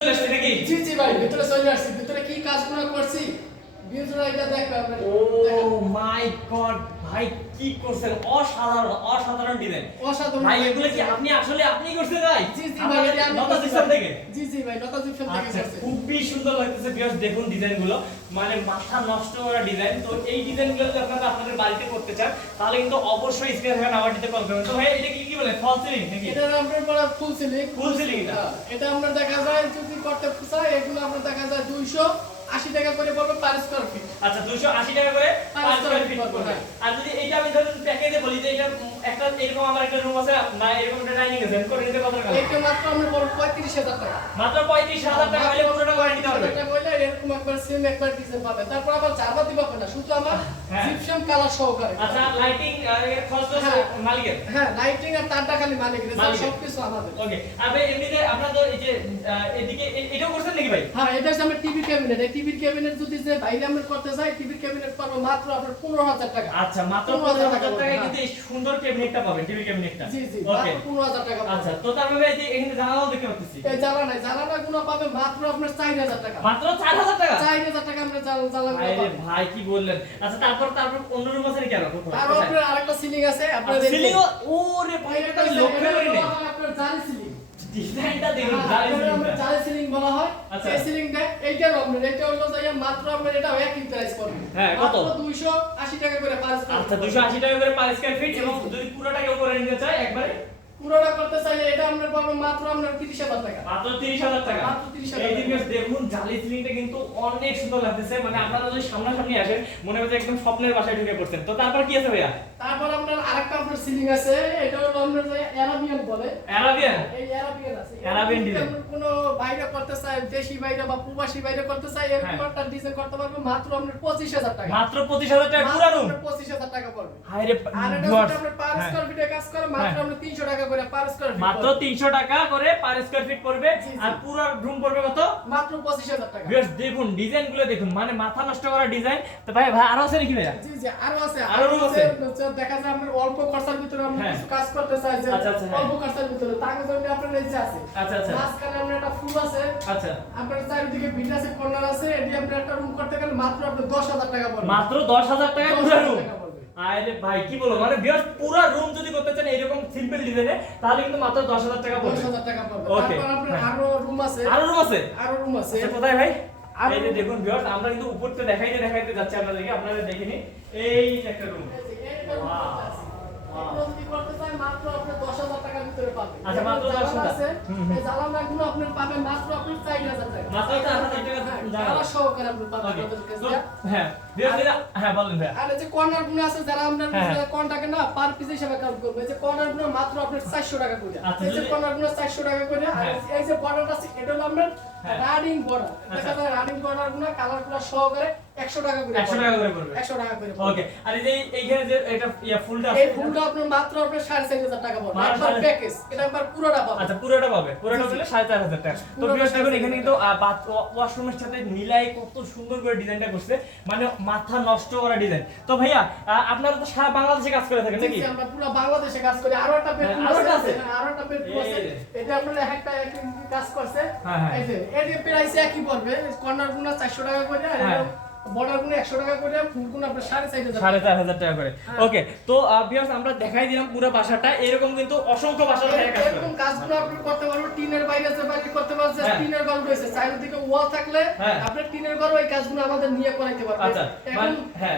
জি জি ভাই ভিতরে চলে আসছি ভিতরে কি কাজগুলো করছি ভিউজরা এটা দেখবে আপনারা ও মাই গড ভাই কি করছেন অসাধারণ অসাধারণ ডিজাইন অসাধারণ ভাই এগুলো কি আপনি আসলে আপনি করছেন ভাই জি জি ভাই এটা আমি নতা সিস্টেম থেকে জি জি ভাই নতা সিস্টেম থেকে আচ্ছা করছি খুবই সুন্দর লাগতেছে ভিউয়ার্স দেখুন ডিজাইনগুলো মানে মাথা নষ্ট করা ডিজাইন তো এই ডিজাইনগুলো যদি আপনারা আপনাদের বাড়িতে করতে চান তাহলে কিন্তু অবশ্যই স্ক্রিনে থাকা নাম্বারটিতে কল করবেন তো ভাই এটা কি বলে ফল সিলিং নাকি এটা আমরা বলা ফুল সিলিং ফুল সিলিং এটা আমরা দেখা যায় যদি করতে চাই এগুলো আমরা দেখা যায় 280 টাকা করে পড়বে পার স্কয়ার ফিট আচ্ছা 280 টাকা করে পার স্কয়ার ফিট পড়বে আর যদি এইটা আমি ধরুন প্যাকেজে বলি যে এটা একটা এরকম আমার একটা রুম আছে না এরকম একটা ডাইনিং আছে করে নিতে কত টাকা এটা মাত্র আমরা পড়বে 35000 টাকা মাত্র 35000 টাকা হলে পুরোটা করে নিতে হবে এটা কইলে এরকম একবার সেম একবার ডিজাইন পাবে তারপর আবার জারবা দিবা না শুধু আমার হ্যাঁ। জিপসাম কালার সহকারে আচ্ছা লাইটিং এর খরচ হ্যাঁ। মালিকের হ্যাঁ লাইটিং আর তারটা খালি মালিকের সবকিছু আমাদের ওকে আর ভাই এমনিতে আপনাদের এই যে এদিকে এটাও করছেন নাকি ভাই হ্যাঁ এটা হচ্ছে আমার টিভি ক্যাবিনেট এই টিভি ক্যাবিনেট যদি যে বাইরে আমরা করতে যাই টিভি ক্যাবিনেট পাবো মাত্র আপনার 15000 টাকা আচ্ছা মাত্র 15000 টাকায় কিন্তু এই সুন্দর ক্যাবিনেটটা পাবেন টিভি ক্যাবিনেটটা জি জি ওকে মাত্র 15000 টাকা আচ্ছা তো তারপরে এই যে এখানে জানালাও দেখতে পাচ্ছি এই জানালা গুলো পাবে মাত্র আপনার 4000 টাকা মাত্র 4000 টাকা 4000 টাকা আমরা জানালা আরে ভাই কি বললেন আচ্ছা তারপর অন্য রুম আছে নাকি আরো কোথাও আর আপনার আরেকটা সিলিং আছে আপনার সিলিং ওরে ভাই এটা আমি লক্ষ্য করিনি আপনার জালি সিলিং ডিজাইনটা দেখুন জালি আমরা জালি সিলিং বলা হয় আচ্ছা। এই সিলিংটা এইটা আপনার এটা হলো যে মাত্র আপনার এটা একই প্রাইস পড়বে হ্যাঁ, কত? মাত্র 280 টাকা করে পার স্কয়ার আচ্ছা 280 টাকা করে পার স্কয়ার ফিট এবং যদি পুরোটা কেউ করে নিতে চায় একবারে পুরোটা করতে চাইলে এটা আমরা পাবো মাত্র আমরা 30000 টাকা মাত্র 30000 টাকা মাত্র 30,000 এই দিকে দেখুন জালি সিলিংটা কিন্তু অনেক সুন্দর লাগতেছে মানে আপনারা যদি সামনাসামনি আসেন মনে হবে যে একদম স্বপ্নের বাসায় ঢুকে পড়ছেন তো তারপর কি আছে ভাইয়া তারপর আপনার আরেকটা আপনার সিলিং আছে এটা হলো আমরা যে অ্যারাবিয়ান বলে অ্যারাবিয়ান এই অ্যারাবিয়ান আছে Arabian যদি design। আমরা কোনো বাইরে করতে চাই দেশি বাইরে বা প্রবাসী বাইরে করতে চাই এরকম হ্যাঁ। একটা ডিজাইন করতে পারবো মাত্র আপনার 25000 টাকা মাত্র 25000 টাকা পুরো রুম 25000 টাকা পড়বে হায় রে আর এটা ভিউয়ার্স যদি আমরা পার স্কয়ার ফিটে কাজ করে মাত্র হ্যাঁ। আমরা 300 টাকা করে পার স্কয়ার ফিট মাত্র 300 টাকা করে পার স্কয়ার ফিট পড়বে জি, জি। আর পুরো রুম পড়বে কত মাত্র 25000 টাকা ভিউয়ার্স দেখুন ডিজাইনগুলো দেখুন মানে মাথা নষ্ট করা ডিজাইন তো ভাই ভাই আরো আছে নাকি ভাইয়া জি জি আরো আছে আরো room আছে? দেখা যায় আমরা অল্প খরচার ভিতরে আমরা হ্যাঁ। কিছু কাজ করতে চাই যে আচ্ছা, আচ্ছা, হ্যাঁ। অল্প খরচার ভিতরে তার জন্য আপনার এই যে আছে আচ্ছা আচ্ছা মাঝখানে আমরা একটা ফুল আছে আচ্ছা আপনার চারিদিকে বিট আছে কর্নার আছে এটি আপনি একটা রুম করতে গেলে মাত্র আপনার 10000 টাকা পড়বে মাত্র 10000 টাকা পুরো 10,000 রুম টাকা পড়বে। আরে ভাই কি বলবো মানে ভিউয়ার্স পুরো রুম যদি করতে চান এরকম সিম্পল ডিজাইনে তাহলে কিন্তু মাত্র 10000 টাকা পড়বে 10,000 টাকা পড়বে Okay, তারপর আপনার হ্যাঁ। আরো রুম আছে আরো রুম আছে আরো রুম আছে আচ্ছা কোথায় ভাই আরো এই যে দেখুন ভিউয়ার্স আমরা কিন্তু উপরতে দেখাইতে যাচ্ছি আপনাদেরকে আপনারা দেখে নিন এই যে একটা রুম এগুলো যদি করতে চাই মাত্র আপনার 10,000 টাকার ভিতরে পাবেন আচ্ছা, মাত্র 10,000 আছে হুম, হুম। এই জানালাগুলো আপনার পাবেন মাত্র আপনার 4000 টাকা মাত্র 4000 টাকা জানালা। জানালা সহকারে আপনি পাবেন ওকে আমাদের কাছে তো হ্যাঁ ভিউয়ার্স হ্যাঁ বলেন ভাই আর এই যে কর্নার গুলো আছে যারা আমরা হ্যাঁ। কোনটাকে না পার পিস হিসেবে কাউন্ট করব এই যে কর্নার গুলো মাত্র আপনার 400 টাকা করে আচ্ছা, এই যে যদি- কর্নার গুলো 400 টাকা করে আর হ্যাঁ। এই যে বর্ডারটা আছে এটা হলো আমরা হ্যাঁ। রানিং বর্ডার আচ্ছা। দেখা যায় রানিং বর্ডার গুলো কালার গুলো সহকারে 100 টাকা করে 100 টাকা করে পড়বে 100 টাকা করে ওকে আর এই যে এইখানে যে এটা ফুলটা এই ফুলটা আপনার মাত্র আপনার 4500 টাকা পড়বে মাত্র একবার প্যাকেজ এটা একবার পুরোটা পাবেন আচ্ছা পুরোটা পাবে পুরোটা হলে 4500 টাকা তো পুরোটা ভিউয়ার্স দেখুন এখানে 4500 কিন্তু ওয়াশরুমের সাথে মিলাই কত সুন্দর করে ডিজাইনটা করছে মানে মাথা নষ্ট করা ডিজাইন তো ভাইয়া আপনারা তো সারা বাংলাদেশে কাজ করে থাকেন নাকি আমরা পুরো বাংলাদেশে কাজ করি আরো একটা বেডরুম আরো একটা আছে আছে? হ্যাঁ, আরো একটা বেডরুম আছে এই রে। এটা আপনারা একটা একই কাজ করছে হ্যাঁ, হ্যাঁ। এই যে এর প্রাইস একই পড়বে কর্নার গুলো 400 টাকা করে আর হ্যাঁ। বর্ডার গুলো 100 টাকা করে ফুল গুলো আপনার 4500 4500 টাকা করে হ্যাঁ। ওকে তো ভিউয়ার্স আমরা দেখাই দিলাম পুরো বাসাটা এরকম কিন্তু অসংখ্য বাসা থাকে কাজ করে এরকম কাজগুলো আপনি করতে পারবেন টিনের বাইরে যে বাইরে করতে পারছেন হ্যাঁ। টিনের ঘর রয়েছে চারিদিকে ওয়াল থাকলে হ্যাঁ। আপনি টিনের ঘর ওই কাজগুলো আমাদের নিয়ে করাইতে পারবেন আচ্ছা এখন হ্যাঁ